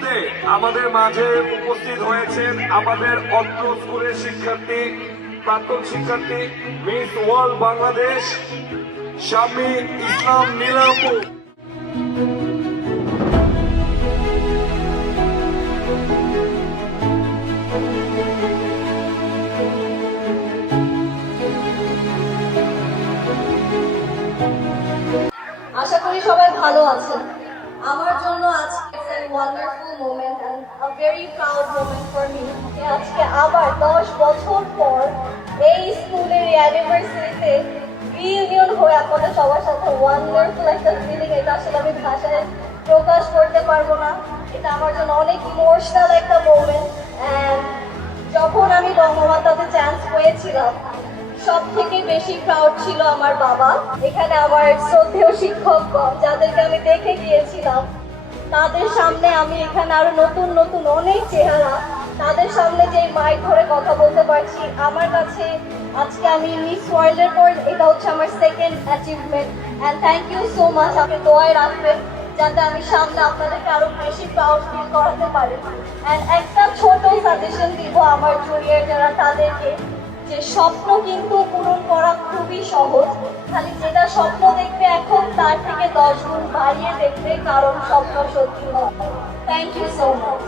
মুহূর্তে আমাদের মাঝে উপস্থিত হয়েছেন আমাদের অত্র স্কুলের শিক্ষার্থী, প্রাক্তন শিক্ষার্থী, মিস ওয়ার্ল্ড বাংলাদেশ, স্বামী ইসলাম নীলাম্বু আশা করি সবাই ভালো আছেন। আমার জন্য wonderful moment and a very proud moment for me আজকে আবার দশ বছর পর এই স্কুলের অ্যানিভার্সারিতে রিইউনিয়ন হয়ে আপনাদের সবার সাথে ওয়ান্ডারফুল একটা ফিলিং এটা আসলে আমি ভাষায় প্রকাশ করতে পারব না। এটা আমার জন্য অনেক ইমোশনাল একটা মোমেন্ট অ্যান্ড যখন আমি বঙ্গমাতাতে চান্স পেয়েছিলাম সব থেকে বেশি প্রাউড ছিল আমার বাবা। এখানে আমার শ্রদ্ধেয় শিক্ষক যাদেরকে আমি দেখে গিয়েছিলাম তাদের সামনে আমি এখানে আরও নতুন নতুন অনেক চেহারা। তাদের সামনে যে মাইক ধরে কথা বলতে পারছি, আমার কাছে আজকে আমি মিস ওয়ার্ল্ডের পর এটা হচ্ছে আমার second achievement and thank you so much আপনি দোয়ায় রাখবেন, যাতে আমি সামনে আপনাদেরকে আরও বেশি প্রাউড ফিল করাতে পারি। অ্যান্ড একটা ছোট সাজেশন দিব আমার জুনিয়র যারা, তাদেরকে যে স্বপ্ন কিন্তু পূরণ করা খুবই সহজ। খালি যেটা স্বপ্ন দেখবে এখন তার কারণ স্বপ্ন সত্যি হয় থ্যাংক ইউ সো মাচ